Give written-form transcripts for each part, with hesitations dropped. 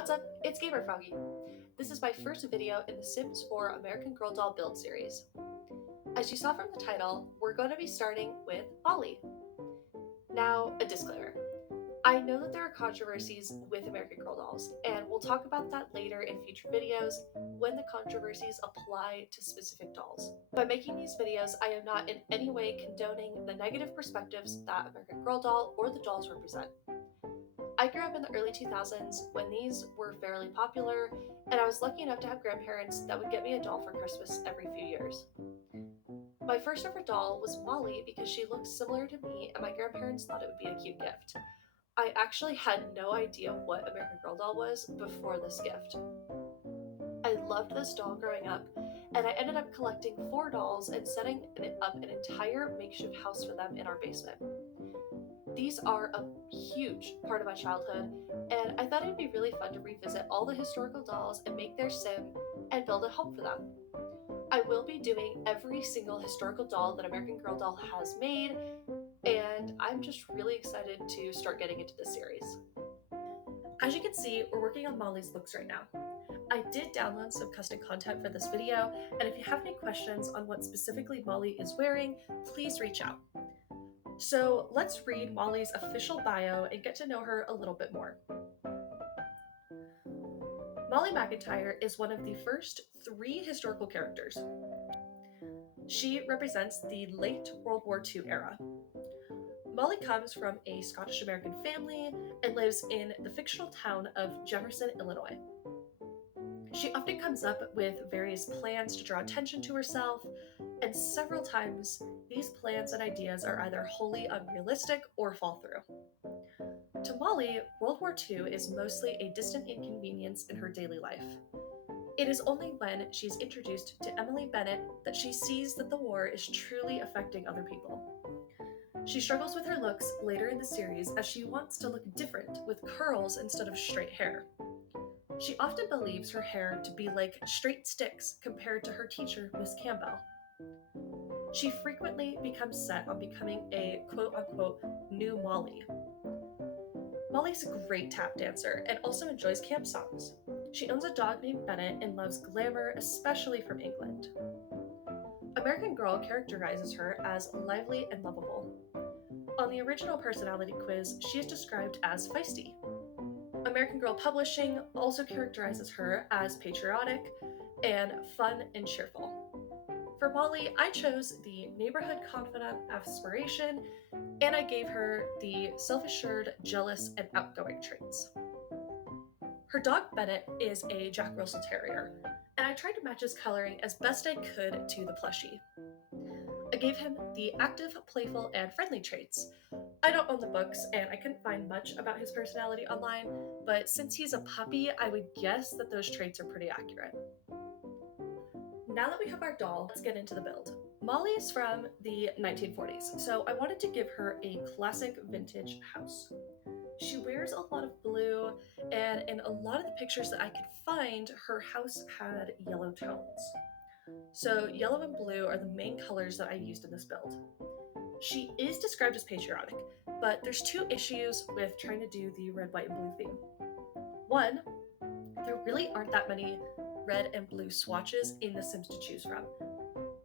What's up? It's Gamer Froggy. This is my first video in the Sims 4 American Girl doll build series. As you saw from the title, we're going to be starting with Molly. Now, a disclaimer. I know that there are controversies with American Girl dolls, and we'll talk about that later in future videos when the controversies apply to specific dolls. By making these videos, I am not in any way condoning the negative perspectives that American Girl doll or the dolls represent. I grew up in the early 2000s when these were fairly popular, and I was lucky enough to have grandparents that would get me a doll for Christmas every few years. My first ever doll was Molly because she looked similar to me and my grandparents thought it would be a cute gift. I actually had no idea what American Girl doll was before this gift. I loved this doll growing up, and I ended up collecting 4 dolls and setting up an entire makeshift house for them in our basement. These are a huge part of my childhood, and I thought it would be really fun to revisit all the historical dolls and make their sim and build a home for them. I will be doing every single historical doll that American Girl doll has made, and I'm just really excited to start getting into this series. As you can see, we're working on Molly's looks right now. I did download some custom content for this video, and if you have any questions on what specifically Molly is wearing, please reach out. So let's read Molly's official bio and get to know her a little bit more. Molly McIntyre is one of the first 3 historical characters. She represents the late World War II era. Molly comes from a Scottish American family and lives in the fictional town of Jefferson, Illinois. She often comes up with various plans to draw attention to herself, and several times these plans and ideas are either wholly unrealistic or fall through. To Molly, World War II is mostly a distant inconvenience in her daily life. It is only when she's introduced to Emily Bennett that she sees that the war is truly affecting other people. She struggles with her looks later in the series as she wants to look different with curls instead of straight hair. She often believes her hair to be like straight sticks compared to her teacher, Miss Campbell. She frequently becomes set on becoming a quote-unquote new Molly. Molly's a great tap dancer and also enjoys camp songs. She owns a dog named Bennett and loves glamour, especially from England. American Girl characterizes her as lively and lovable. On the original personality quiz, she is described as feisty. American Girl Publishing also characterizes her as patriotic and fun and cheerful. For Molly, I chose the neighborhood confidant aspiration, and I gave her the self-assured, jealous, and outgoing traits. Her dog Bennett is a Jack Russell Terrier, and I tried to match his coloring as best I could to the plushie. I gave him the active, playful, and friendly traits. I don't own the books, and I couldn't find much about his personality online, but since he's a puppy, I would guess that those traits are pretty accurate. Now that we have our doll, let's get into the build. Molly is from the 1940s, so I wanted to give her a classic vintage house. She wears a lot of blue, and in a lot of the pictures that I could find, her house had yellow tones. So yellow and blue are the main colors that I used in this build. She is described as patriotic, but there's 2 issues with trying to do the red, white, and blue theme. One, there really aren't that many red and blue swatches in The Sims to choose from,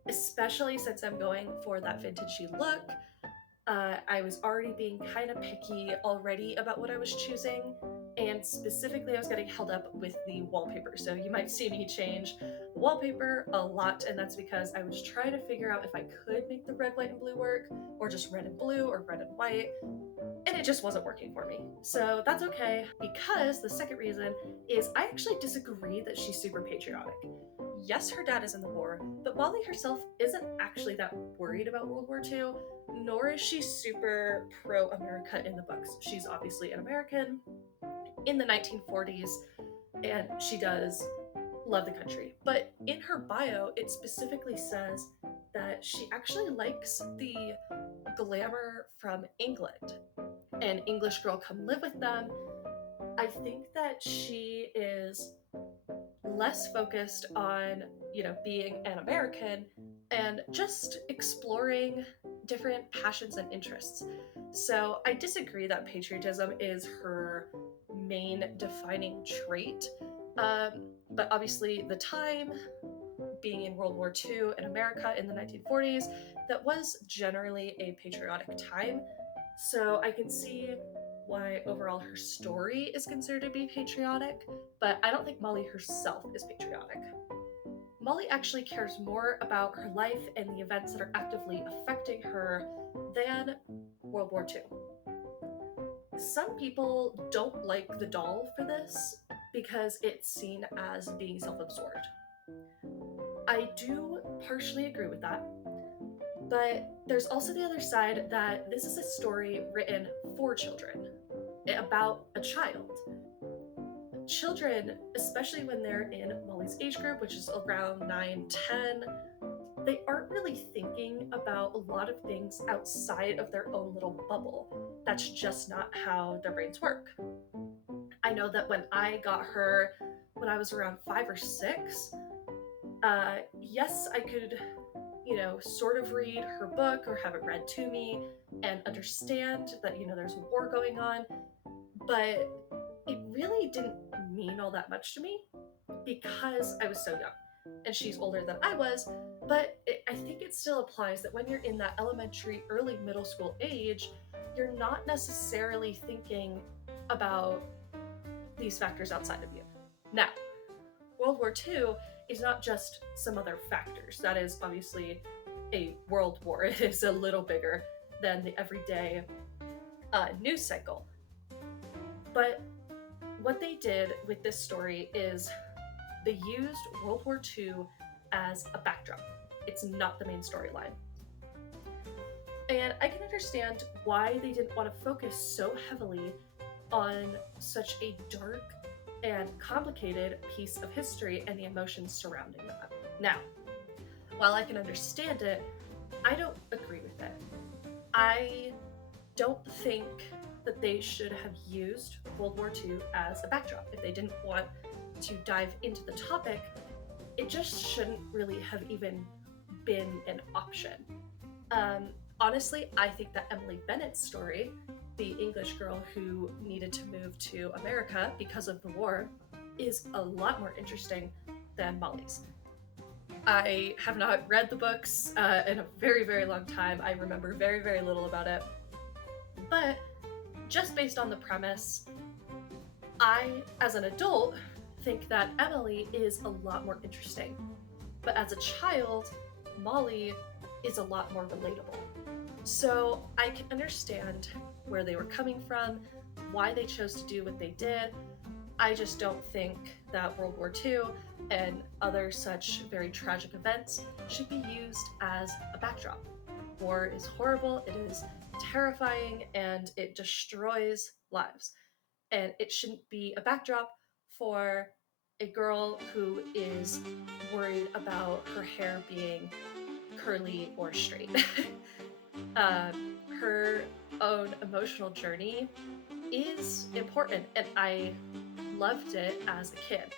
especially since I'm going for that vintagey look. I was already being kind of picky already about what I was choosing, and specifically I was getting held up with the wallpaper, so you might see me change the wallpaper a lot, and that's because I was trying to figure out if I could make the red, white, and blue work, or just red and blue, or red and white, and it just wasn't working for me. So that's okay, because the second reason is I actually disagree that she's super patriotic. Yes, her dad is in the war, but Molly herself isn't actually that worried about World War II, nor is she super pro-America in the books. She's obviously an American in the 1940s, and she does love the country. But in her bio, it specifically says that she actually likes the glamour from England. An English girl come live with them. I think that she is less focused on, being an American and just exploring different passions and interests. So I disagree that patriotism is her main defining trait. But obviously, the time, being in World War II in America in the 1940s, that was generally a patriotic time. So I can see why overall her story is considered to be patriotic, but I don't think Molly herself is patriotic. Molly actually cares more about her life and the events that are actively affecting her than World War II. Some people don't like the doll for this because it's seen as being self absorbed. I do partially agree with that, but there's also the other side that this is a story written for children, about a child. Children, especially when they're in Molly's age group, which is around 9, 10, they aren't really thinking about a lot of things outside of their own little bubble. That's just not how their brains work. I know that when I got her when I was around 5 or 6, yes, I could, sort of read her book or have it read to me and understand that, there's a war going on, but it really didn't mean all that much to me because I was so young and she's older than I was. But I think it still applies that when you're in that elementary, early middle school age, you're not necessarily thinking about these factors outside of you. Now, World War II is not just some other factors. That is obviously a world war. It is a little bigger than the everyday news cycle. But what they did with this story is they used World War II as a backdrop. It's not the main storyline. And I can understand why they didn't want to focus so heavily on such a dark and complicated piece of history and the emotions surrounding that. Now, while I can understand it, I don't agree with it. I don't think that they should have used World War II as a backdrop. If they didn't want to dive into the topic, it just shouldn't really have even been an option. Honestly, I think that Emily Bennett's story, the English girl who needed to move to America because of the war, is a lot more interesting than Molly's. I have not read the books in a very, very long time. I remember very, very little about it. But just based on the premise, I, as an adult, think that Emily is a lot more interesting. But as a child, Molly is a lot more relatable. So I can understand where they were coming from, why they chose to do what they did. I just don't think that World War II and other such very tragic events should be used as a backdrop. War is horrible, it is terrifying, and it destroys lives. And it shouldn't be a backdrop for a girl who is worried about her hair being curly or straight. Her own emotional journey is important, and I loved it as a kid.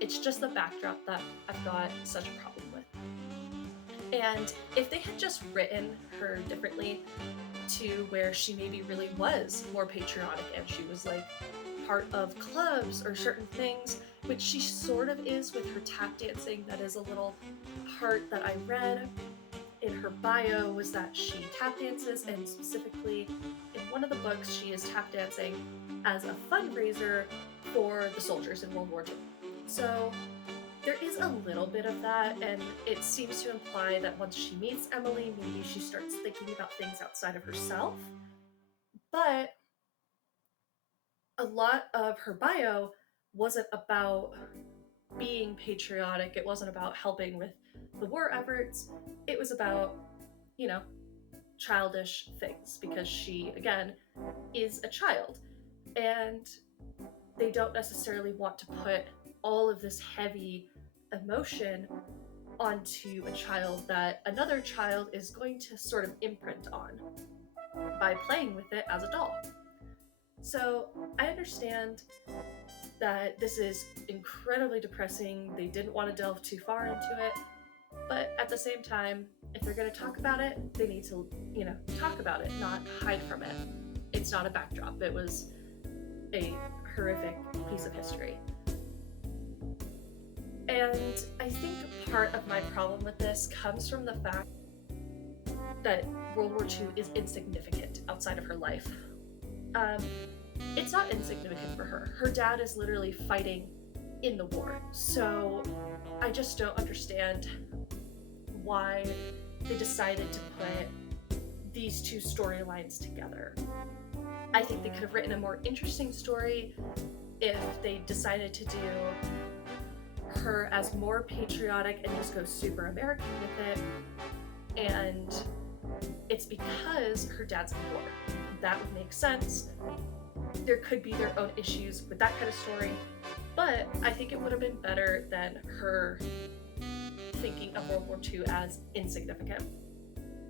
It's just the backdrop that I've got such a problem with. And if they had just written her differently to where she maybe really was more patriotic and she was like part of clubs or certain things, which she sort of is with her tap dancing, that is a little part that I read in her bio was that she tap dances, and specifically in one of the books she is tap dancing as a fundraiser for the soldiers in World War II. So there is a little bit of that, and it seems to imply that once she meets Emily, maybe she starts thinking about things outside of herself. But a lot of her bio wasn't about being patriotic, it wasn't about helping with the war efforts, it was about, childish things, because she, again, is a child. And they don't necessarily want to put all of this heavy emotion onto a child that another child is going to sort of imprint on by playing with it as a doll. So I understand that this is incredibly depressing. They didn't want to delve too far into it, but at the same time, If they're going to talk about it, they need to, talk about it, not hide from it. It's not a backdrop. It was a horrific piece of history. And I think part of my problem with this comes from the fact that World War II is insignificant outside of her life. It's not insignificant for her. Her dad is literally fighting in the war. So I just don't understand why they decided to put these two storylines together. I think they could have written a more interesting story if they decided to do her as more patriotic and just go super American with it. And it's because her dad's in the war. That would make sense. There could be their own issues with that kind of story, but I think it would have been better than her thinking of World War II as insignificant.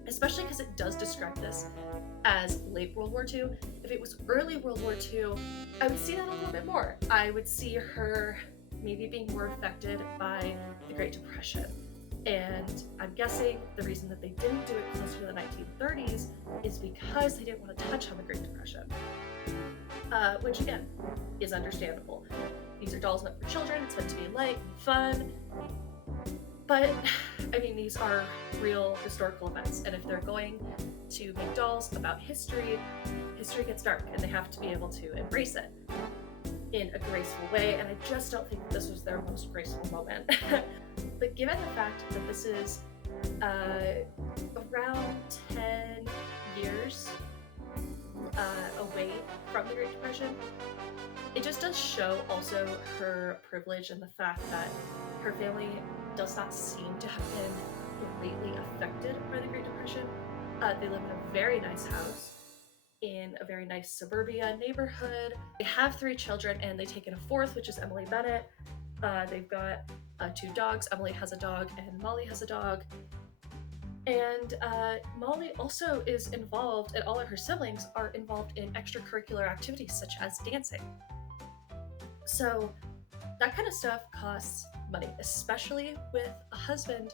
Especially because it does describe this as late World War II. If it was early World War II, I would see that a little bit more. I would see her maybe being more affected by the Great Depression. And I'm guessing the reason that they didn't do it closer to the 1930s is because they didn't want to touch on the Great Depression. Which again, is understandable. These are dolls meant for children, it's meant to be light and fun. But, I mean, these are real historical events, and if they're going to make dolls about history, history gets dark, and they have to be able to embrace it in a graceful way, and I just don't think that this was their most graceful moment. But given the fact that this is around 10 years away from the Great Depression, it just does show also her privilege and the fact that her family does not seem to have been greatly affected by the Great Depression. They live in a very nice house in a very nice suburbia neighborhood. They have 3 children and they take in a 4th, which is Emily Bennett. They've got 2 dogs. Emily has a dog and Molly has a dog. And Molly also is involved, and all of her siblings are involved in extracurricular activities such as dancing. So that kind of stuff costs money, especially with a husband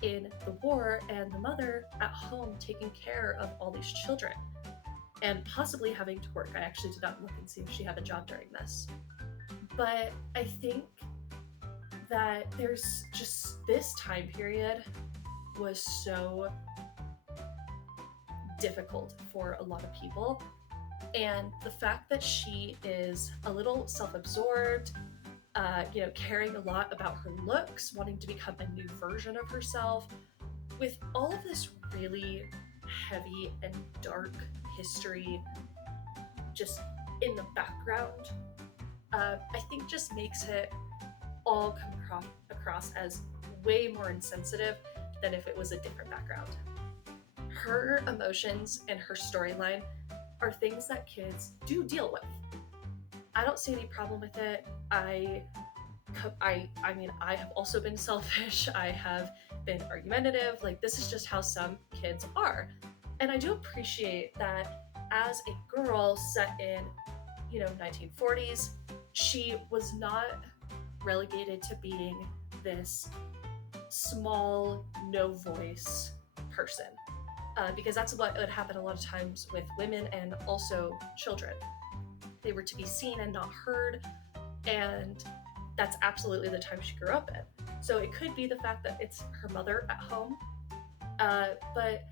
in the war and the mother at home taking care of all these children and possibly having to work. I actually did not look and see if she had a job during this. But I think that there's just this time period was so difficult for a lot of people. And the fact that she is a little self-absorbed, caring a lot about her looks, wanting to become a new version of herself, with all of this really heavy and dark history just in the background, I think just makes it all come across as way more insensitive than if it was a different background. Her emotions and her storyline are things that kids do deal with. I don't see any problem with it. I mean, I have also been selfish. I have been argumentative. Like, this is just how some kids are. And I do appreciate that as a girl set in, 1940s, she was not relegated to being this small, no voice person. Because that's what would happen a lot of times with women and also children. They were to be seen and not heard, and that's absolutely the time she grew up in. So it could be the fact that it's her mother at home, but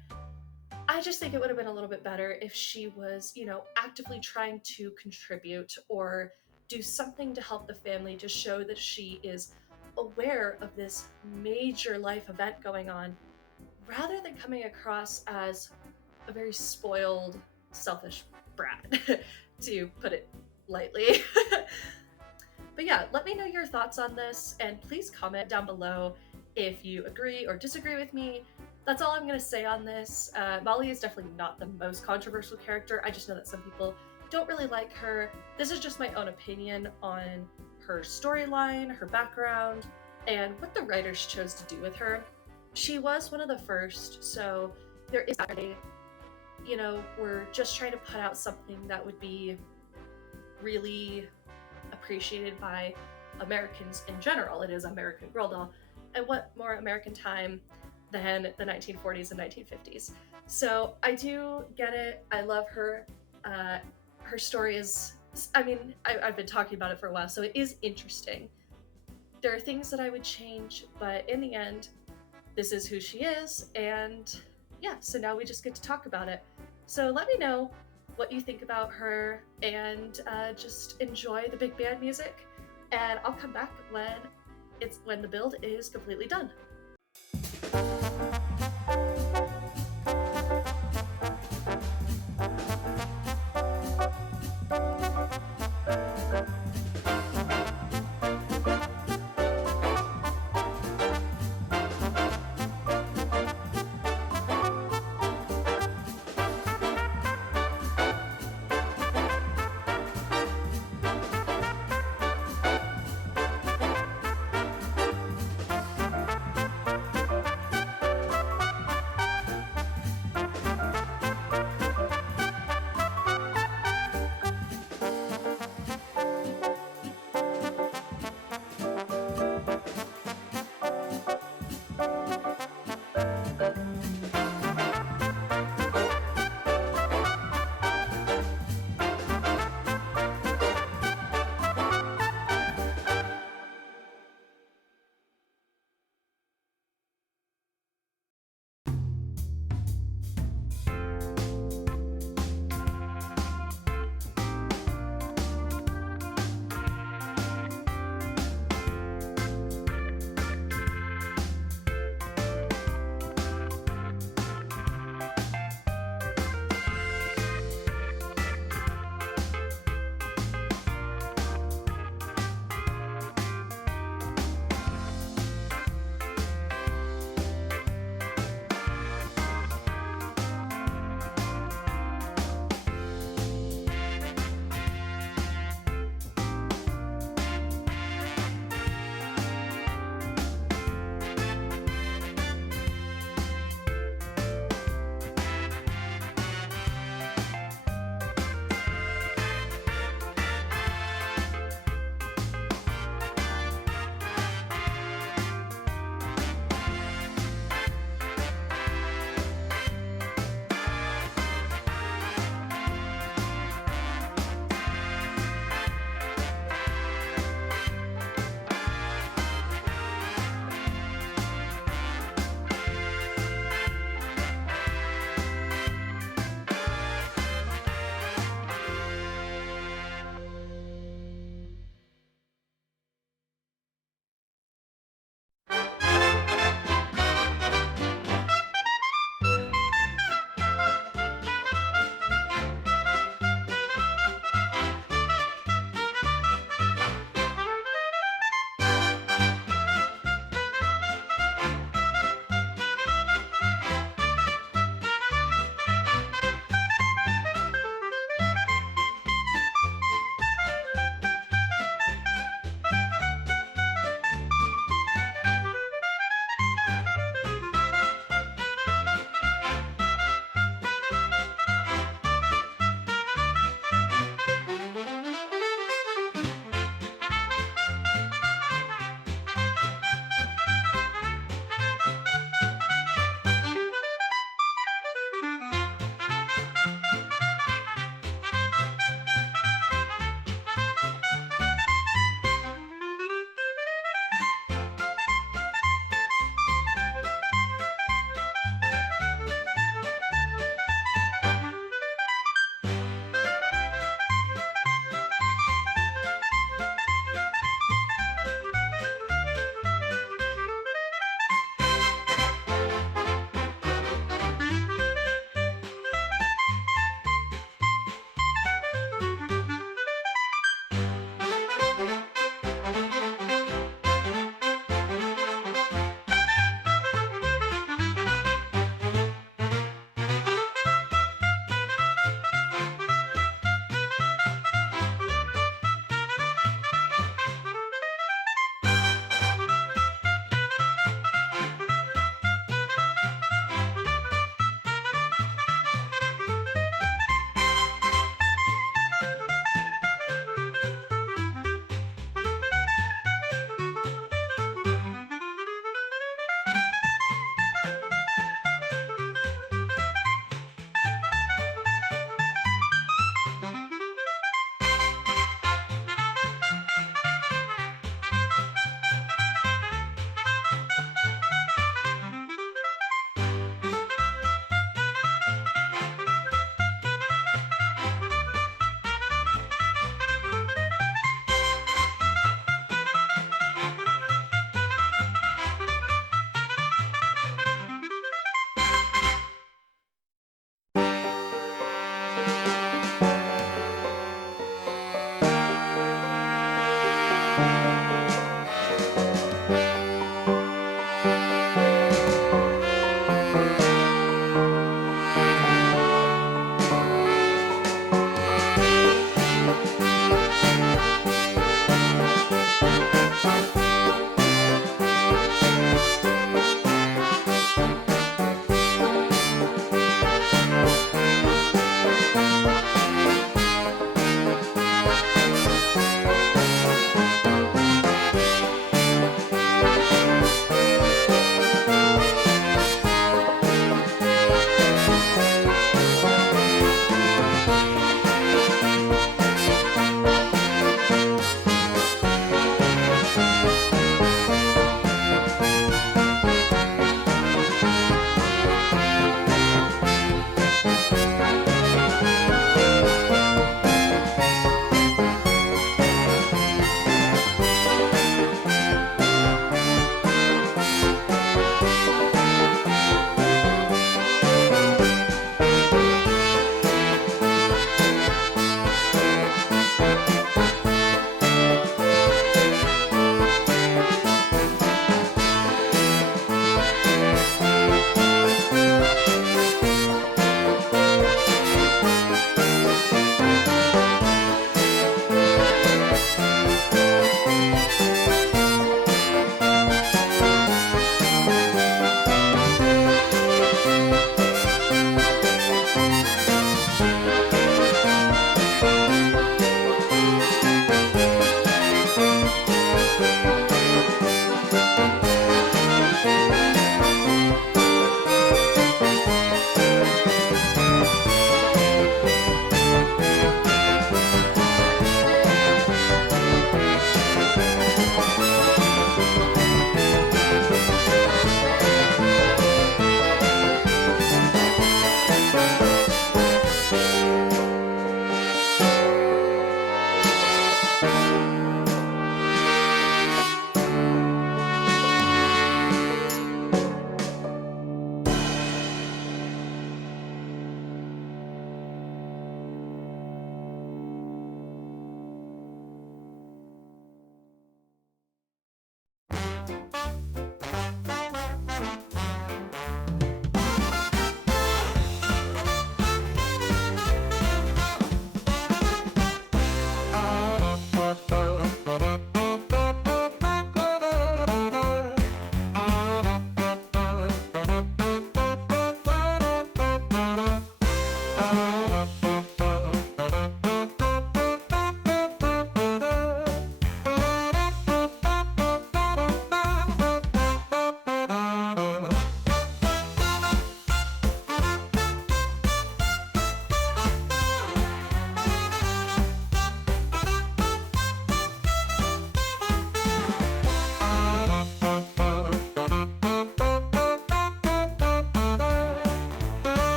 I just think it would have been a little bit better if she was, actively trying to contribute or do something to help the family to show that she is aware of this major life event going on, rather than coming across as a very spoiled, selfish brat, to put it lightly. But yeah, let me know your thoughts on this, and please comment down below if you agree or disagree with me. That's all I'm going to say on this. Molly is definitely not the most controversial character. I just know that some people don't really like her. This is just my own opinion on her storyline, her background, and what the writers chose to do with her. She was one of the first, so there is we're just trying to put out something that would be really appreciated by Americans in general. It is American Girl Doll, and what more American time than the 1940s and 1950s. So I do get it. I love her. Her story is, I mean, I've been talking about it for a while, so it is interesting. There are things that I would change, but in the end, this is who she is, and yeah, so now we just get to talk about it. So let me know what you think about her, and just enjoy the big band music, and I'll come back when the build is completely done.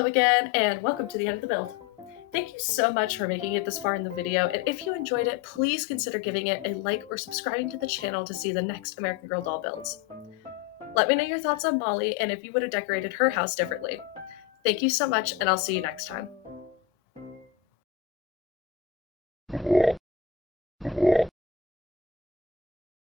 Hello again, and welcome to the end of the build. Thank you so much for making it this far in the video, and if you enjoyed it, please consider giving it a like or subscribing to the channel to see the next American Girl doll builds. Let me know your thoughts on Molly and if you would have decorated her house differently. Thank you so much, and I'll see you next time.